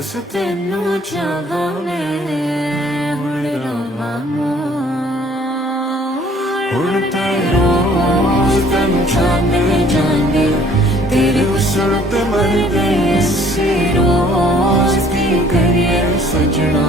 बस तेनू चाहां मैं हुण रवां हुण ते रोज तेनू जाने जाने तेरे हुस्न ते मर गए असी रोज की करिए सजना